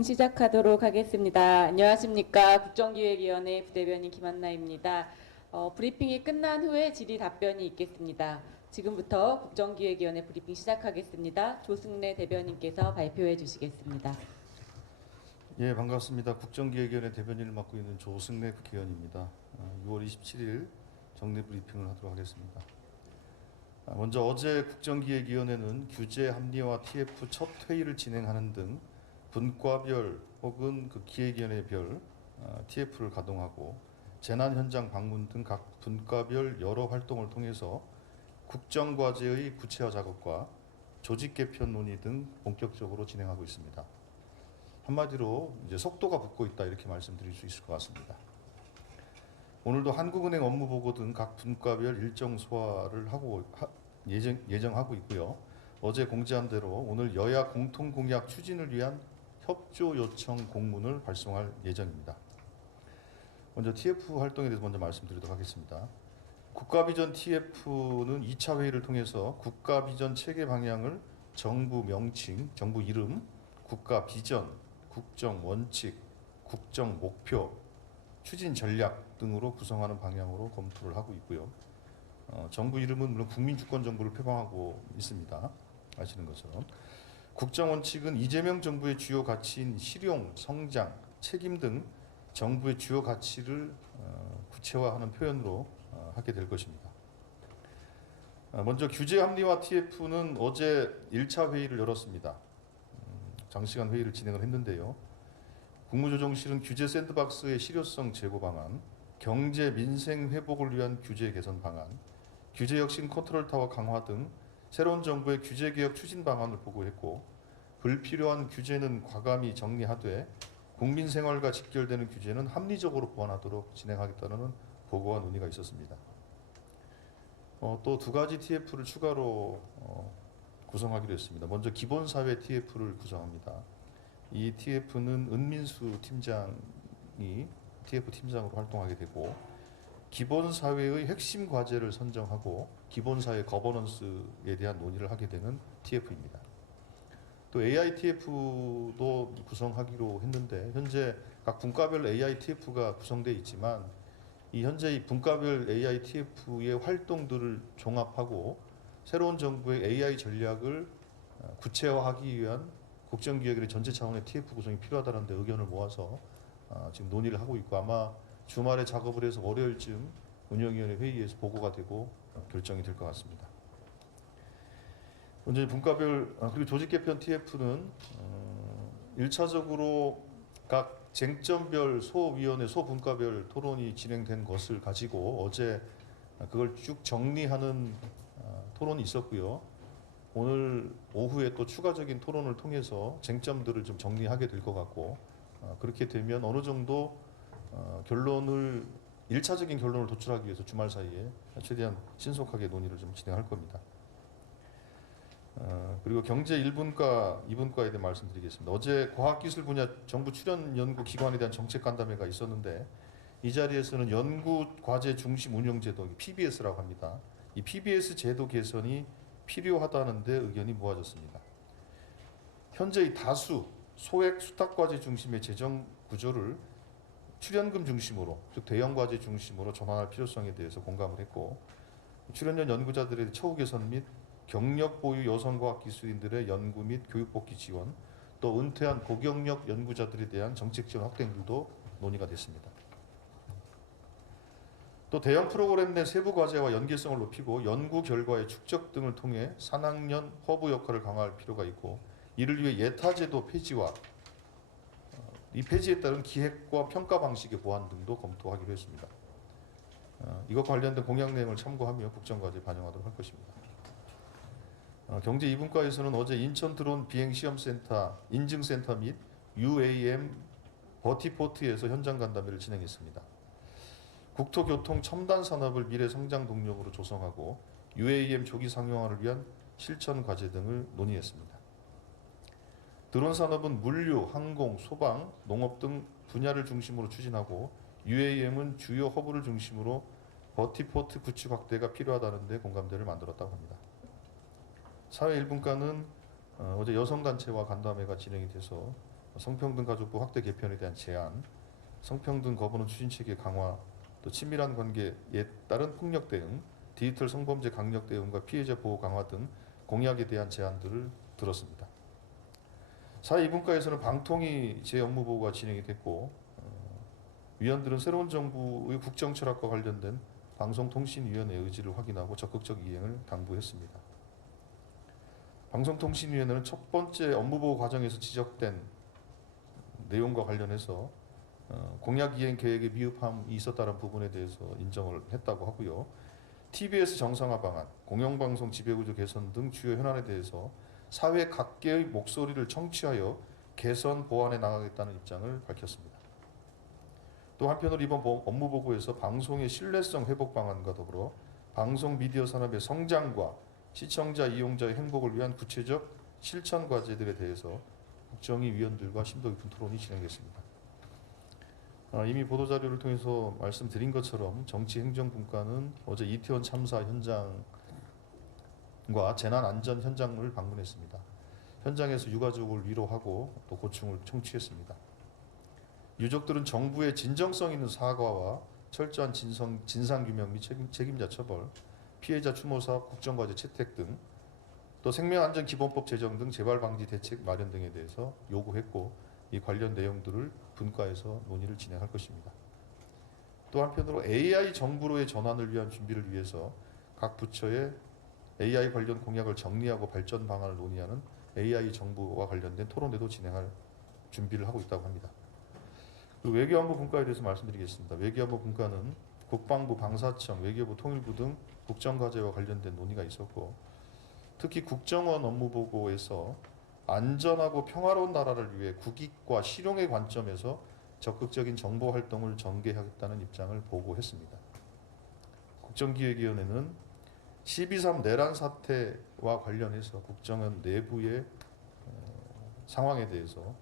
브리핑 시작하도록 하겠습니다. 안녕하십니까. 국정기획위원회 부대변인 김한나입니다. 브리핑이 끝난 후에 질의 답변이 있겠습니다. 지금부터 국정기획위원회 브리핑 시작하겠습니다. 조승래 대변인께서 발표해 주시겠습니다. 예, 반갑습니다. 국정기획위원회 대변인을 맡고 있는 조승래 국회의원입니다. 6월 27일 정례 브리핑을 하도록 하겠습니다. 먼저 어제 국정기획위원회는 규제 합리화 TF 첫 회의를 진행하는 등 분과별 혹은 그 기획위원회별 TF를 가동하고 재난 현장 방문 등 각 분과별 여러 활동을 통해서 국정과제의 구체화 작업과 조직 개편 논의 등 본격적으로 진행하고 있습니다. 한마디로 이제 속도가 붙고 있다 이렇게 말씀드릴 수 있을 것 같습니다. 오늘도 한국은행 업무 보고 등 각 분과별 일정 소화를 하고 예정하고 있고요. 어제 공지한 대로 오늘 여야 공통 공약 추진을 위한 협조 요청 공문을 발송할 예정입니다. 먼저 TF 활동에 대해서 먼저 말씀드리도록 하겠습니다. 국가비전 TF는 2차 회의를 통해서 국가비전 체계 방향을 정부 명칭, 정부 이름, 국가비전, 국정 원칙, 국정 목표, 추진 전략 등으로 구성하는 방향으로 검토를 하고 있고요. 정부 이름은 물론 국민주권정부를 표방하고 있습니다. 아시는 것처럼. 국정 원칙은 이재명 정부의 주요 가치인 실용, 성장, 책임 등 정부의 주요 가치를 구체화하는 표현으로 하게 될 것입니다. 먼저 규제 합리화 TF는 어제 1차 회의를 열었습니다. 장시간 회의를 진행을 했는데요. 국무조정실은 규제 샌드박스의 실효성 제고 방안, 경제 민생 회복을 위한 규제 개선 방안, 규제 혁신 컨트롤 타워 강화 등 새로운 정부의 규제 개혁 추진 방안을 보고했고, 불필요한 규제는 과감히 정리하되 국민 생활과 직결되는 규제는 합리적으로 보완하도록 진행하겠다는 보고와 논의가 있었습니다. 또 두 가지 TF를 추가로 구성하기로 했습니다. 먼저 기본사회 TF를 구성합니다. 이 TF는 은민수 팀장이 TF 팀장으로 활동하게 되고 기본사회의 핵심 과제를 선정하고 기본사회 거버넌스에 대한 논의를 하게 되는 TF입니다. 또 AITF도 구성하기로 했는데 현재 각 분과별 AITF가 구성되어 있지만 이 현재 이 분과별 AITF의 활동들을 종합하고 새로운 정부의 AI 전략을 구체화하기 위한 국정기획의 전체 차원의 TF 구성이 필요하다는 데 의견을 모아서 지금 논의를 하고 있고 아마 주말에 작업을 해서 월요일쯤 운영위원회 회의에서 보고가 되고 결정이 될 것 같습니다. 먼저 분과별 그리고 조직 개편 TF는 1차적으로 각 쟁점별 소위원회 소분과별 토론이 진행된 것을 가지고 어제 그걸 쭉 정리하는 토론이 있었고요. 오늘 오후에 또 추가적인 토론을 통해서 쟁점들을 좀 정리하게 될 것 같고 그렇게 되면 어느 정도 결론을 1차적인 결론을 도출하기 위해서 주말 사이에 최대한 신속하게 논의를 좀 진행할 겁니다. 그리고 경제 1분과 2분과에 대해 말씀드리겠습니다. 어제 과학기술 분야 정부 출연 연구 기관에 대한 정책 간담회가 있었는데 이 자리에서는 연구 과제 중심 운영 제도 PBS라고 합니다. 이 PBS 제도 개선이 필요하다는 데 의견이 모아졌습니다. 현재 이 다수 소액 수탁과제 중심의 재정 구조를 출연금 중심으로 즉 대형과제 중심으로 전환할 필요성에 대해서 공감을 했고 출연연 연구자들의 처우 개선 및 경력 보유 여성과학기술인들의 연구 및 교육 복귀 지원 또 은퇴한 고경력 연구자들에 대한 정책 지원 확대 등도 논의가 됐습니다. 또 대형 프로그램 내 세부 과제와 연계성을 높이고 연구 결과의 축적 등을 통해 산학년 허브 역할을 강화할 필요가 있고 이를 위해 예타제도 폐지와 이 폐지에 따른 기획과 평가 방식의 보완 등도 검토하기로 했습니다. 이것 관련된 공약 내용을 참고하며 국정과제에 반영하도록 할 것입니다. 경제 2분과에서는 어제 인천 드론 비행시험센터 인증센터 및 UAM 버티포트에서 현장 간담회를 진행했습니다. 국토교통 첨단 산업을 미래 성장 동력으로 조성하고 UAM 조기 상용화를 위한 실천 과제 등을 논의했습니다. 드론 산업은 물류, 항공, 소방, 농업 등 분야를 중심으로 추진하고 UAM은 주요 허브를 중심으로 버티포트 구축 확대가 필요하다는 데 공감대를 만들었다고 합니다. 사회 1분과는 어제 여성단체와 간담회가 진행이 돼서 성평등 가족부 확대 개편에 대한 제안, 성평등 거부는 추진 체계 강화, 또 친밀한 관계에 따른 폭력 대응, 디지털 성범죄 강력 대응과 피해자 보호 강화 등 공약에 대한 제안들을 들었습니다. 사회 이분과에서는 방통위 재업무 보고가 진행이 됐고 위원들은 새로운 정부의 국정 철학과 관련된 방송통신위원회 의지를 확인하고 적극적 이행을 당부했습니다. 방송통신위원회는 첫 번째 업무보고 과정에서 지적된 내용과 관련해서 공약 이행 계획에 미흡함이 있었다는 부분에 대해서 인정을 했다고 하고요. TBS 정상화 방안, 공영방송 지배구조 개선 등 주요 현안에 대해서 사회 각계의 목소리를 청취하여 개선 보완해 나가겠다는 입장을 밝혔습니다. 또 한편으로 이번 업무보고에서 방송의 신뢰성 회복 방안과 더불어 방송 미디어 산업의 성장과 시청자 이용자의 행복을 위한 구체적 실천 과제들에 대해서 국정위 위원들과 심도 깊은 토론이 진행됐습니다. 이미 보도자료를 통해서 말씀드린 것처럼 정치행정분과는 어제 이태원 참사 현장과 재난안전 현장을 방문했습니다. 현장에서 유가족을 위로하고 또 고충을 청취했습니다. 유족들은 정부의 진정성 있는 사과와 철저한 진상규명 및 책임자 처벌, 피해자 추모 사업 국정과제 채택 등 또 생명안전기본법 제정 등 재발방지 대책 마련 등에 대해서 요구했고 이 관련 내용들을 분과해서 논의를 진행할 것입니다. 또 한편으로 AI 정부로의 전환을 위한 준비를 위해서 각 부처의 AI 관련 공약을 정리하고 발전 방안을 논의하는 AI 정부와 관련된 토론회도 진행할 준비를 하고 있다고 합니다. 그리고 외교안보 분과에 대해서 말씀드리겠습니다. 외교안보 분과는 국방부, 방사청, 외교부, 통일부 등 국정과제와 관련된 논의가 있었고 특히 국정원 업무보고에서 안전하고 평화로운 나라를 위해 국익과 실용의 관점에서 적극적인 정보 활동을 전개하겠다는 입장을 보고했습니다. 국정기획위원회는 12.3 내란 사태와 관련해서 국정원 내부의 상황에 대해서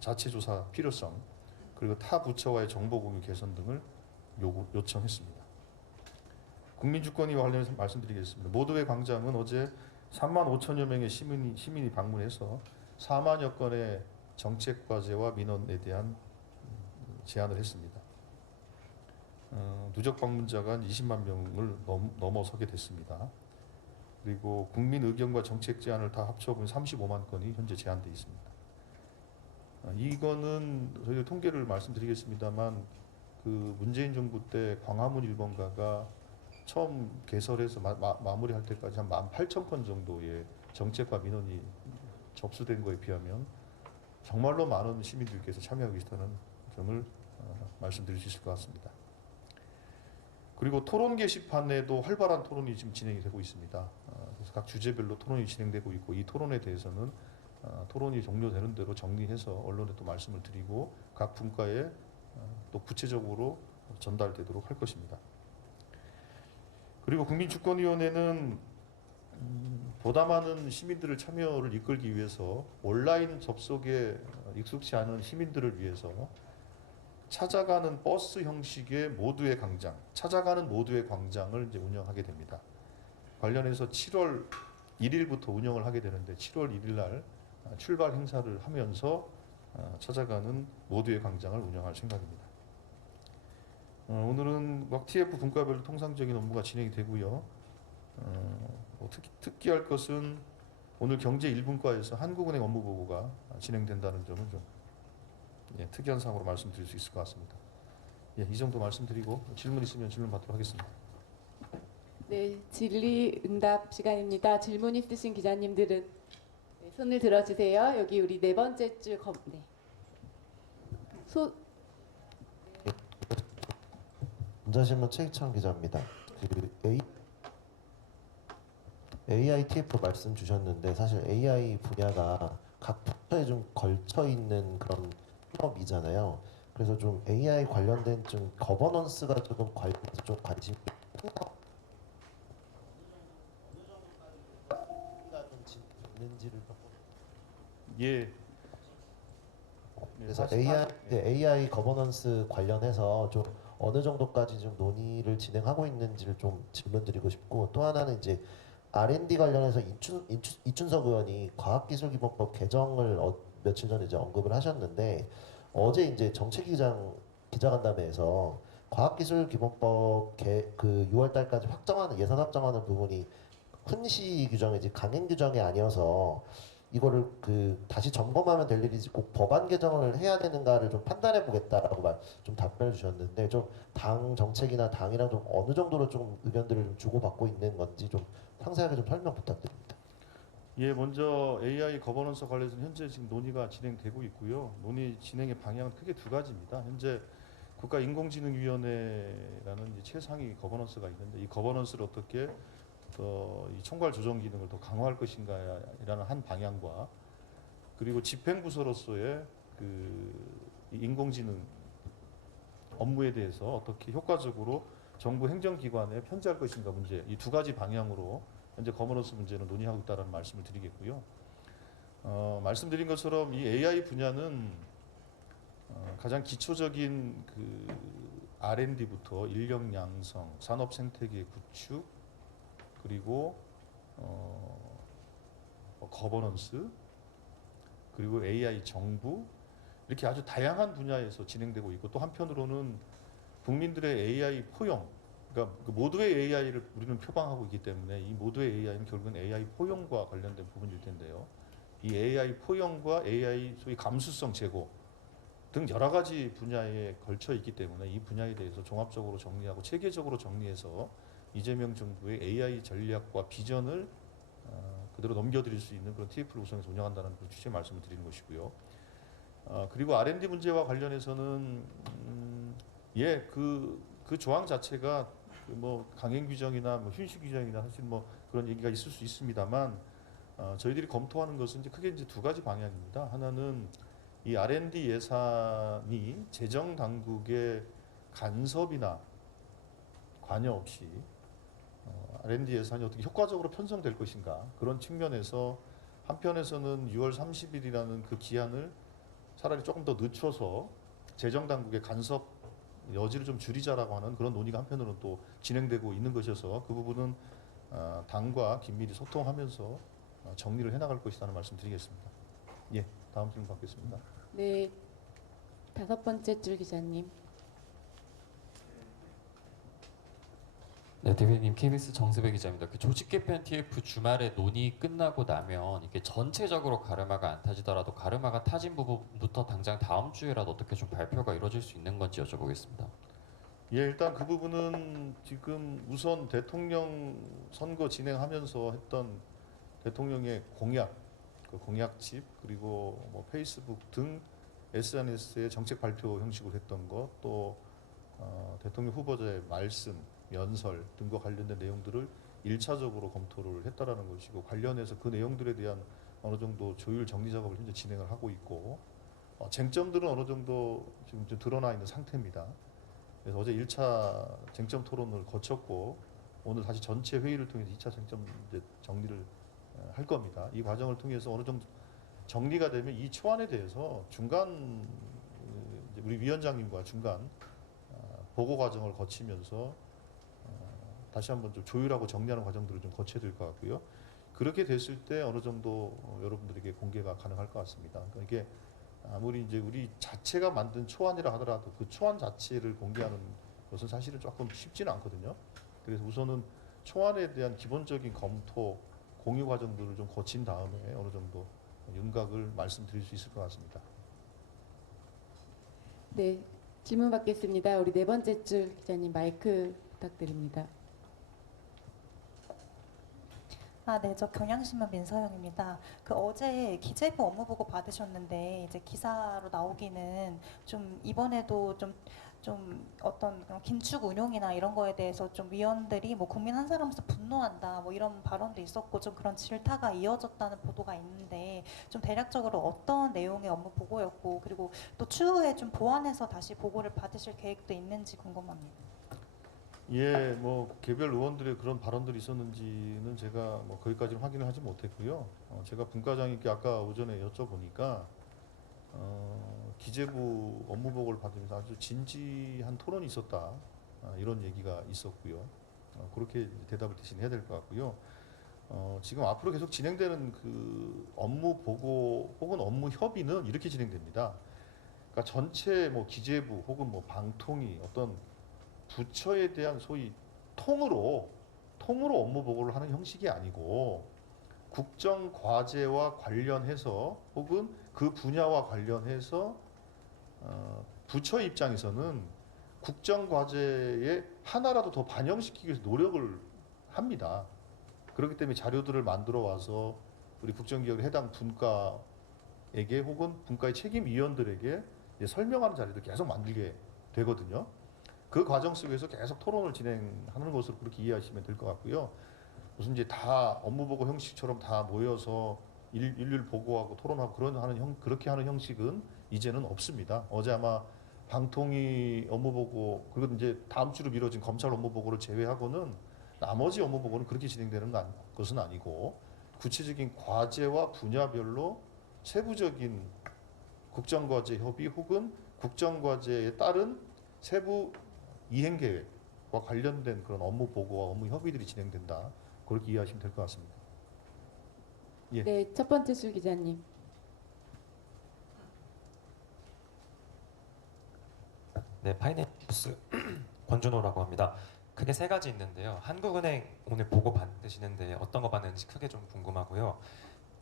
자체 조사 필요성 그리고 타 부처와의 정보 공유 개선 등을 요청했습니다. 국민주권위와 관련해서 말씀드리겠습니다. 모두의 광장은 어제 3만 5천여 명의 시민이 방문해서 4만여 건의 정책 과제와 민원에 대한 제안을 했습니다. 누적 방문자가 20만 명을 넘어서게 됐습니다. 그리고 국민 의견과 정책 제안을 다 합쳐보면 35만 건이 현재 제안돼 있습니다. 이거는 저희 통계를 말씀드리겠습니다만 그 문재인 정부 때 광화문 1번가가 처음 개설해서 마무리할 때까지 한 18,000건 정도의 정책과 민원이 접수된 거에 비하면 정말로 많은 시민들께서 참여하고 계시다는 점을 말씀드릴 수 있을 것 같습니다. 그리고 토론 게시판에도 활발한 토론이 지금 진행이 되고 있습니다. 그래서 각 주제별로 토론이 진행되고 있고 이 토론에 대해서는 토론이 종료되는 대로 정리해서 언론에 또 말씀을 드리고 각 분과에 또 구체적으로 전달되도록 할 것입니다. 그리고 국민주권위원회는 보다 많은 시민들을 참여를 이끌기 위해서 온라인 접속에 익숙치 않은 시민들을 위해서 찾아가는 버스 형식의 모두의 광장, 찾아가는 모두의 광장을 이제 운영하게 됩니다. 관련해서 7월 1일부터 운영을 하게 되는데 7월 1일 날 출발 행사를 하면서 찾아가는 모두의 광장을 운영할 생각입니다. 오늘은 TF 분과별로 통상적인 업무가 진행이 되고요. 특기할 것은 오늘 경제 1분과에서 한국은행 업무 보고가 진행된다는 점을 좀 특이한 사항으로 말씀드릴 수 있을 것 같습니다. 이 정도 말씀드리고 질문 있으면 질문 받도록 하겠습니다. 네, 질의응답 시간입니다. 질문 있으신 기자님들은 손을 들어주세요. 여기 우리 네 번째 줄 네. 전자신문 최희창 기자입니다. AITF 말씀 주셨는데 사실 AI 분야가 각 부처에 좀 걸쳐 있는 그런 산업이잖아요. 그래서 좀 AI 관련된 좀 거버넌스가 조금 관심이 있는지를 예. 그래서 AI 거버넌스 관련해서 좀 어느 정도까지 좀 논의를 진행하고 있는지를 좀 질문드리고 싶고 또 하나는 이제 R&D 관련해서 이춘석 의원이 과학기술기본법 개정을 며칠 전에 이제 언급을 하셨는데 어제 이제 기자간담회에서 과학기술기본법 그 6월 달까지 확정하는 예산 확정하는 부분이 훈시 규정이지 강행 규정이 아니어서 이거를 그 다시 점검하면 될 일이지 꼭 법안 개정을 해야 되는가를 좀 판단해 보겠다라고 좀 답변을 주셨는데 좀 당 정책이나 당이랑 좀 어느 정도로 좀 의견들을 좀 주고받고 있는 건지 좀 상세하게 좀 설명 부탁드립니다. 예, 먼저 AI 거버넌스 관련해서 현재 지금 논의가 진행되고 있고요. 논의 진행의 방향은 크게 두 가지입니다. 현재 국가인공지능위원회라는 이제 최상위 거버넌스가 있는데 이 거버넌스를 어떻게 이 총괄 조정 기능을 더 강화할 것인가라는 한 방향과 그리고 집행부서로서의 이 인공지능 업무에 대해서 어떻게 효과적으로 정부 행정기관에 편제할 것인가 문제 이 두 가지 방향으로 현재 거버넌스 문제는 논의하고 있다는 말씀을 드리겠고요. 말씀드린 것처럼 이 AI 분야는 가장 기초적인 그 R&D부터 인력 양성, 산업 생태계 구축, 그리고 거버넌스, 그리고 AI 정부 이렇게 아주 다양한 분야에서 진행되고 있고 또 한편으로는 국민들의 AI 포용, 그러니까 그 모두의 AI를 우리는 표방하고 있기 때문에 이 모두의 AI는 결국은 AI 포용과 관련된 부분일 텐데요. 이 AI 포용과 AI 소위 감수성 제고 등 여러 가지 분야에 걸쳐 있기 때문에 이 분야에 대해서 종합적으로 정리하고 체계적으로 정리해서 이재명 정부의 AI 전략과 비전을 그대로 넘겨드릴 수 있는 그런 TF를 구성해서 운영한다는 그 취지의 말씀을 드리는 것이고요. 그리고 R&D 문제와 관련해서는 그 조항 자체가 뭐 강행 규정이나 뭐 휴식 규정이나 사실 뭐 그런 얘기가 있을 수 있습니다만 저희들이 검토하는 것은 이제 크게 이제 두 가지 방향입니다. 하나는 이 R&D 예산이 재정 당국의 간섭이나 관여 없이 R&D 예산이 어떻게 효과적으로 편성될 것인가 그런 측면에서 한편에서는 6월 30일이라는 그 기한을 차라리 조금 더 늦춰서 재정 당국의 간섭 여지를 좀 줄이자라고 하는 그런 논의가 한편으로는 또 진행되고 있는 것이어서 그 부분은 당과 긴밀히 소통하면서 정리를 해나갈 것이라는 말씀드리겠습니다. 예, 다음 질문 받겠습니다. 네, 5번째 줄 기자님. 네, 대표님 KBS 정세배 기자입니다. 그 조직 개편 TF 주말에 논의 끝나고 나면 이게 전체적으로 가르마가 안 타지더라도 가르마가 타진 부분부터 당장 다음 주에라도 어떻게 좀 발표가 이루어질 수 있는 건지 여쭤보겠습니다. 예, 일단 그 부분은 지금 우선 대통령 선거 진행하면서 했던 대통령의 공약, 그 공약집 그리고 뭐 페이스북 등 SNS의 정책 발표 형식으로 했던 것, 또 대통령 후보자의 말씀, 연설 등과 관련된 내용들을 1차적으로 검토를 했다라는 것이고 관련해서 그 내용들에 대한 어느 정도 조율 정리 작업을 현재 진행을 하고 있고 쟁점들은 어느 정도 지금 좀 드러나 있는 상태입니다. 그래서 어제 1차 쟁점 토론을 거쳤고 오늘 다시 전체 회의를 통해서 2차 쟁점 이제 정리를 할 겁니다. 이 과정을 통해서 어느 정도 정리가 되면 이 초안에 대해서 중간 이제 우리 위원장님과 중간 보고 과정을 거치면서 다시 한번 좀 조율하고 정리하는 과정들을 좀 거쳐야 될 것 같고요. 그렇게 됐을 때 어느 정도 여러분들에게 공개가 가능할 것 같습니다. 그러니까 이게 아무리 이제 우리 자체가 만든 초안이라 하더라도 그 초안 자체를 공개하는 것은 사실은 조금 쉽지는 않거든요. 그래서 우선은 초안에 대한 기본적인 검토, 공유 과정들을 좀 거친 다음에 어느 정도 윤곽을 말씀드릴 수 있을 것 같습니다. 네, 질문 받겠습니다. 우리 4번째 줄 기자님 마이크 부탁드립니다. 네, 저 경향신문 민서영입니다. 그 어제 기재부 업무보고 받으셨는데 이제 기사로 나오기는 좀 이번에도 좀 어떤 그런 긴축 운용이나 이런 거에 대해서 좀 위원들이 뭐 국민 한 사람으로서 분노한다 뭐 이런 발언도 있었고 좀 그런 질타가 이어졌다는 보도가 있는데 좀 대략적으로 어떤 내용의 업무 보고였고 그리고 또 추후에 좀 보완해서 다시 보고를 받으실 계획도 있는지 궁금합니다. 예, 뭐 개별 의원들의 그런 발언들이 있었는지는 제가 뭐 거기까지는 확인을 하지 못했고요. 제가 분과장님께 아까 오전에 여쭤보니까 기재부 업무보고를 받으면서 아주 진지한 토론이 있었다 이런 얘기가 있었고요. 그렇게 대답을 대신 해야 될 것 같고요. 지금 앞으로 계속 진행되는 그 업무 보고 혹은 업무 협의는 이렇게 진행됩니다. 그러니까 전체 뭐 기재부 혹은 뭐 방통위 어떤 부처에 대한 소위 통으로 업무 보고를 하는 형식이 아니고 국정 과제와 관련해서 혹은 그 분야와 관련해서 부처 입장에서는 국정 과제에 하나라도 더 반영시키기 위해서 노력을 합니다. 그렇기 때문에 자료들을 만들어 와서 우리 국정기획 해당 분과에게 혹은 분과의 책임위원들에게 이제 설명하는 자리를 계속 만들게 되거든요. 그 과정 속에서 계속 토론을 진행하는 것으로 그렇게 이해하시면 될 것 같고요. 무슨 이제 다 업무보고 형식처럼 다 모여서 일일 보고하고 토론하고 그렇게 하는 형식은 이제는 없습니다. 어제 아마 방통위 업무보고 그리고 이제 다음 주로 미뤄진 검찰 업무보고를 제외하고는 나머지 업무보고는 그렇게 진행되는 것은 아니고 구체적인 과제와 분야별로 세부적인 국정과제 협의 혹은 국정과제에 따른 세부 이행계획과 관련된 그런 업무보고와 업무 협의들이 진행된다. 그렇게 이해하시면 될 것 같습니다. 예. 네, 첫 번째 줄 기자님. 네, 파이낸스 권준호라고 합니다. 크게 세 가지 있는데요. 한국은행 오늘 보고 받으시는데 어떤 거 받는지 크게 좀 궁금하고요.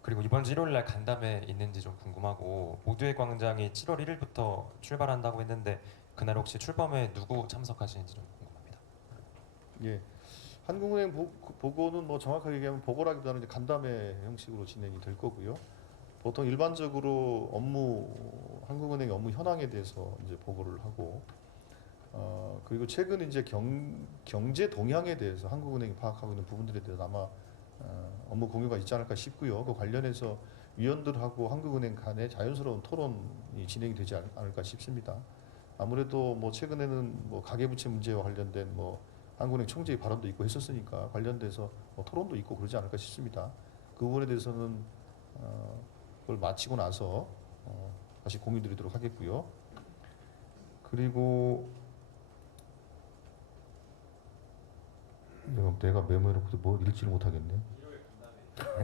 그리고 이번 주 일요일 날 간담회 있는지 좀 궁금하고 모두의 광장이 7월 1일부터 출발한다고 했는데 그날 혹시 출범에 누구 참석하시는지 좀 궁금합니다. 예. 한국은행 보고는 뭐 정확하게 얘기하면 보고라기보다는 이제 간담회 형식으로 진행이 될 거고요. 보통 일반적으로 한국은행의 업무 현황에 대해서 이제 보고를 하고, 그리고 최근 이제 경제 동향에 대해서 한국은행이 파악하고 있는 부분들에 대해서 아마 업무 공유가 있지 않을까 싶고요. 그 관련해서 위원들하고 한국은행 간의 자연스러운 토론이 진행이 되지 않을까 싶습니다. 아무래도 뭐 최근에는 뭐 가계부채 문제와 관련된 뭐 한국은행 총재의 발언도 있고 했었으니까 관련돼서 뭐 토론도 있고 그러지 않을까 싶습니다. 그 부분에 대해서는 그걸 마치고 나서 다시 공유드리도록 하겠고요. 그리고 내가 메모해놓고도 뭐 읽지를 못하겠네.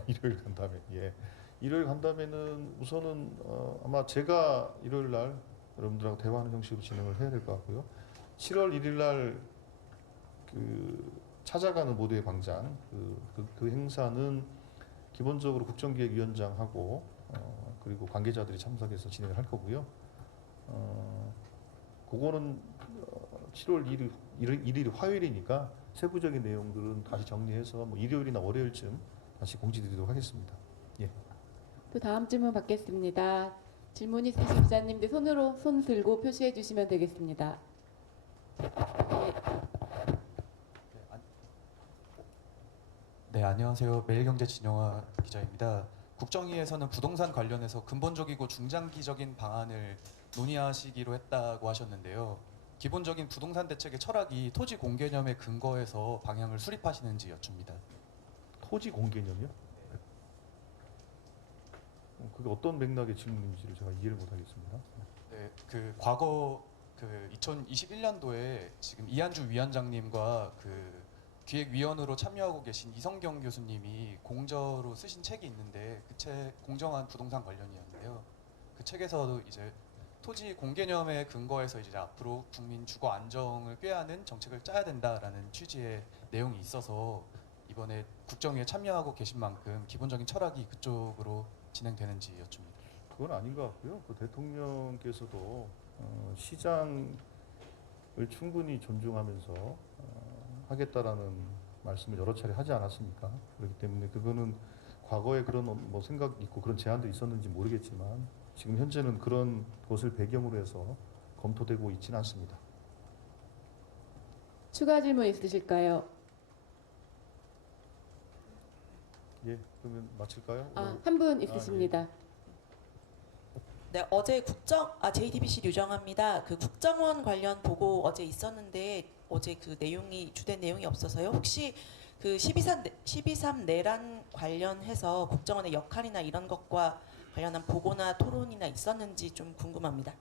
일요일 간담회. 예. 일요일 간담회는 우선은 아마 제가 일요일 날 여러분들하고 대화하는 형식으로 진행을 해야 될 것 같고요. 7월 1일 날 찾아가는 모두의 광장 그 행사는 기본적으로 국정기획위원장하고 그리고 관계자들이 참석해서 진행을 할 거고요. 그거는 7월 1일이 화요일이니까 세부적인 내용들은 다시 정리해서 뭐 일요일이나 월요일쯤 다시 공지드리도록 하겠습니다. 예. 또 다음 질문 받겠습니다. 질문 있으신 기자님들 손 들고 표시해 주시면 되겠습니다. 네, 안녕하세요. 매일경제 진영화 기자입니다. 국정위에서는 부동산 관련해서 근본적이고 중장기적인 방안을 논의하시기로 했다고 하셨는데요. 기본적인 부동산 대책의 철학이 토지 공개념에 근거해서 방향을 수립하시는지 여쭙니다. 토지 공개념이요? 그게 어떤 맥락의 질문인지를 제가 이해를 못하겠습니다. 네, 그 과거 2021년도에 지금 이한주 위원장님과 그 기획위원으로 참여하고 계신 이성경 교수님이 공저로 쓰신 책이 있는데 그 책 공정한 부동산 관련이었는데요. 그 책에서도 이제 토지 공개념에 근거해서 이제 앞으로 국민 주거 안정을 꾀하는 정책을 짜야 된다라는 취지의 내용이 있어서 이번에 국정위에 참여하고 계신 만큼 기본적인 철학이 그쪽으로 진행되는지 여쭙니다. 그건 아닌 것 같고요. 그 대통령께서도 시장을 충분히 존중하면서 하겠다라는 말씀을 여러 차례 하지 않았습니까? 그렇기 때문에 그거는 과거에 그런 뭐 생각 있고 그런 제안도 있었는지 모르겠지만 지금 현재는 그런 것을 배경으로 해서 검토되고 있지는 않습니다. 추가 질문 있으실까요? 예, 그러면 마칠까요? 한 분 있으십니다. 네, 어제 JTBC 류정합니다. 그 국정원 관련 보고 어제 있었는데 어제 그 내용이 주된 내용이 없어서요. 혹시 그 12.3 내란 관련해서 국정원의 역할이나 이런 것과 관련한 보고나 토론이나 있었는지 좀 궁금합니다.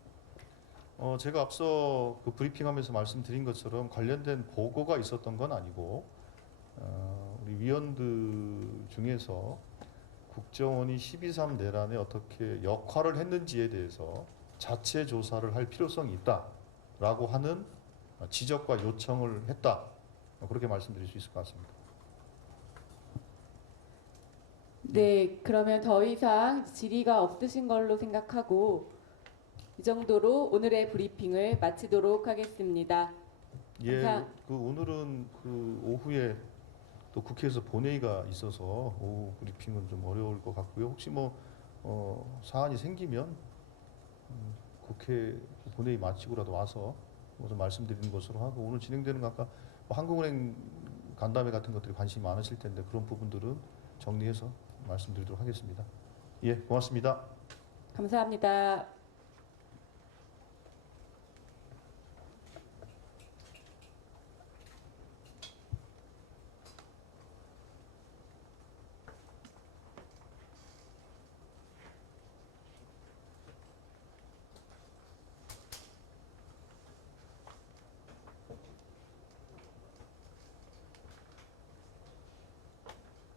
제가 앞서 그 브리핑하면서 말씀드린 것처럼 관련된 보고가 있었던 건 아니고 우리 우리 위원들 중에서 국정원이 12.3 내란에 어떻게 역할을 했는지에 대해서 자체 조사를 할 필요성이 있다라고 하는 지적과 요청을 했다. 그렇게 말씀드릴 수 있을 것 같습니다. 네, 그러면 더 이상 질의가 없으신 걸로 생각하고 이 정도로 오늘의 브리핑을 마치도록 하겠습니다. 예, 감사- 그 오늘은 그 오후에 또 국회에서 본회의가 있어서 오후 브리핑은 좀 어려울 것 같고요. 혹시 뭐 사안이 생기면 국회 본회의 마치고라도 와서 좀 말씀드리는 것으로 하고, 오늘 진행되는 거 아까 뭐 한국은행 간담회 같은 것들이 관심이 많으실 텐데 그런 부분들은 정리해서 말씀드리도록 하겠습니다. 예, 고맙습니다. 감사합니다.